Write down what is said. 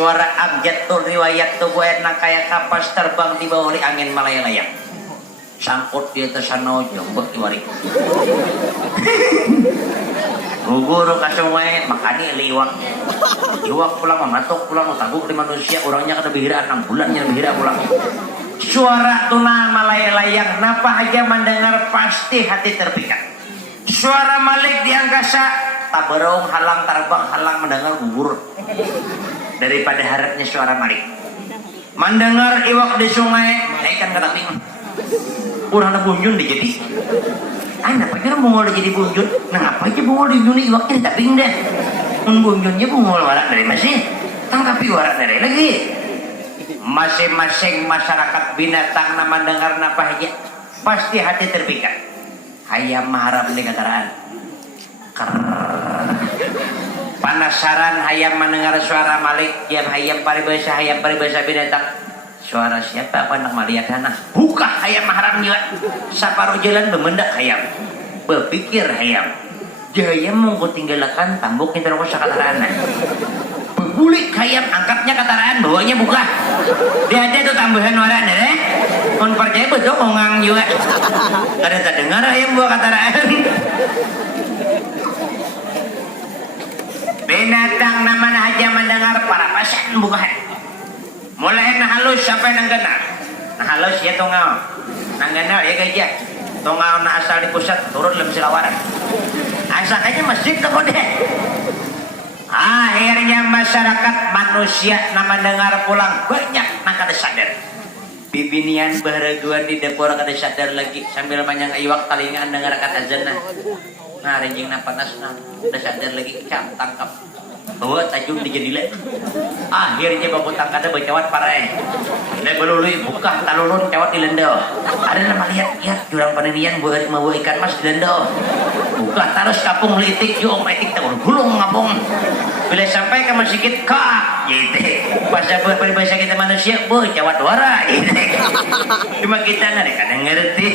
suara abjad tur riwayat tuh gue kaya kapas terbang di bawah angin malaya-layang sangkut di atas sana jombek diwari guguru ka sungai makani liwak pulang matok pulang tabuk di manusia orangnya kada bihira 6 bulannya bihira pulang suara tuna malaya-layang napa aja mendengar pasti hati terpikat suara Malik di angkasa tak berong halang terbang halang mendengar gugur daripada harapnya suara Malik mendengar iwak di sungai naikkan ke tebing urang na bunjun di jadi anak apa bungol jadi bunjun nah apa aja bungol di juni iwaknya di tebing deh bunjunnya bungol warak dari masih tangkapi warak dari lagi masing-masing masyarakat binatang na mendengar napa aja pasti hati terpikat hayam maharap di kataraan penasaran hayam mendengar suara Malik yang hayam paribasa binatang suara siapa apa anak maliadana buka hayam maharap juga saparuh jalan bemendak hayam berpikir hayam jaya mongko tinggalakan tambuk yang terus kataraan bebulik hayam angkatnya kataraan bawahnya buka dia ada tuh tambahan waran deh kon percaya betul ngongang juga ada tak dengar hayam buah kataraan binatang namanya aja mendengar para pasien bukan mulai na halus sampai nang genal nah halus ya tongau nang genal ya gajah tongau na asal di pusat turun lebih silawaran asal aja masjid ke kode akhirnya masyarakat manusia na mendengar pulang banyak nang kada sadar bibinian baharaguan di dapur kada sadar lagi sambil manyang iwak talingan dengar kata azan nah renjing na panas na kada sadar lagi tangkap bahwa tajun dijadilah akhirnya baku tangkada bercawat parai dan belului buka talulun cawat di lendo ada nama lihat ya jurang peninian buat mau ikan mas di lendo buka terus kapung litik yo metik tahun gulung ngapung bila sampai ke masjid kak gitu bahasa kita manusia boy cawat wara gitu cuma kita nggak kadang ngerti